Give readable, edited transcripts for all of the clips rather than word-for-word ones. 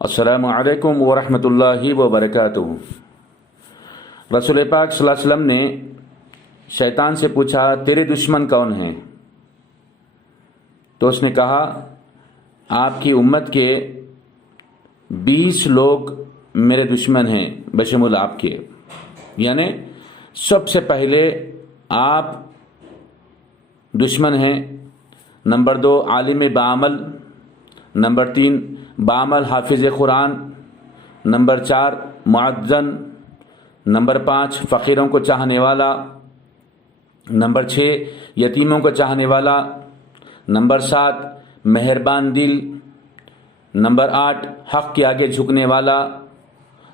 السلام علیکم ورحمۃ اللہ وبرکاتہ۔ رسول پاک صلی اللہ علیہ وسلم نے شیطان سے پوچھا تیرے دشمن کون ہیں؟ تو اس نے کہا آپ کی امت کے 20 لوگ میرے دشمن ہیں بشمول آپ کے، یعنی سب سے پہلے آپ دشمن ہیں۔ نمبر 2 عالم بعمل، نمبر 3 بعمل حافظ قرآن، نمبر 4 معذن، نمبر 5 فقیروں کو چاہنے والا، نمبر 6 یتیموں کو چاہنے والا، نمبر 7 مہربان دل، نمبر 8 حق کے آگے جھکنے والا،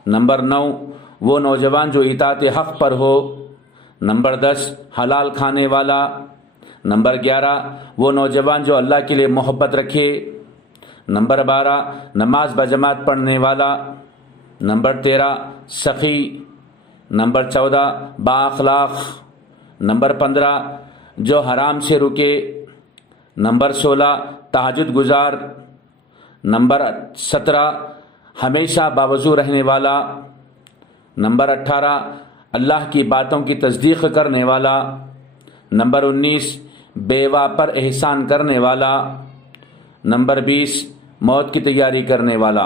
نمبر 9 وہ نوجوان جو اطاعت حق پر ہو، نمبر 10 حلال کھانے والا، نمبر 11 وہ نوجوان جو اللہ کے لیے محبت رکھے، نمبر 12 نماز بجماعت پڑھنے والا، نمبر 13 سخی، نمبر 14 با اخلاق، نمبر 15 جو حرام سے رکے، نمبر 16 تہجد گزار، نمبر 17 ہمیشہ باوضو رہنے والا، نمبر 18 اللہ کی باتوں کی تصدیق کرنے والا، نمبر 19 بیوہ پر احسان کرنے والا، نمبر 20 موت کی تیاری کرنے والا۔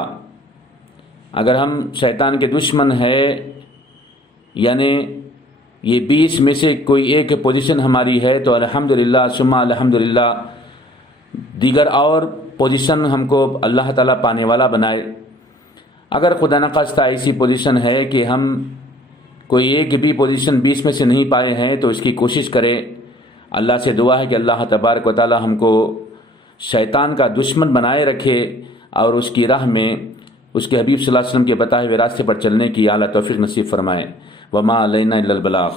اگر ہم شیطان کے دشمن ہے، یعنی یہ 20 میں سے کوئی ایک پوزیشن ہماری ہے تو الحمدللہ ثم الحمدللہ، دیگر اور پوزیشن ہم کو اللہ تعالیٰ پانے والا بنائے۔ اگر خدا نخواستہ ایسی پوزیشن ہے کہ ہم کوئی ایک بھی پوزیشن 20 میں سے نہیں پائے ہیں تو اس کی کوشش کریں۔ اللہ سے دعا ہے کہ اللہ تبارک و تعالیٰ ہم کو شیطان کا دشمن بنائے رکھے اور اس کی راہ میں اس کے حبیب صلی اللہ علیہ وسلم کے بتائے ہوئے راستے پر چلنے کی اعلیٰ توفیق نصیب فرمائے۔ وما علینا الا البلاغ۔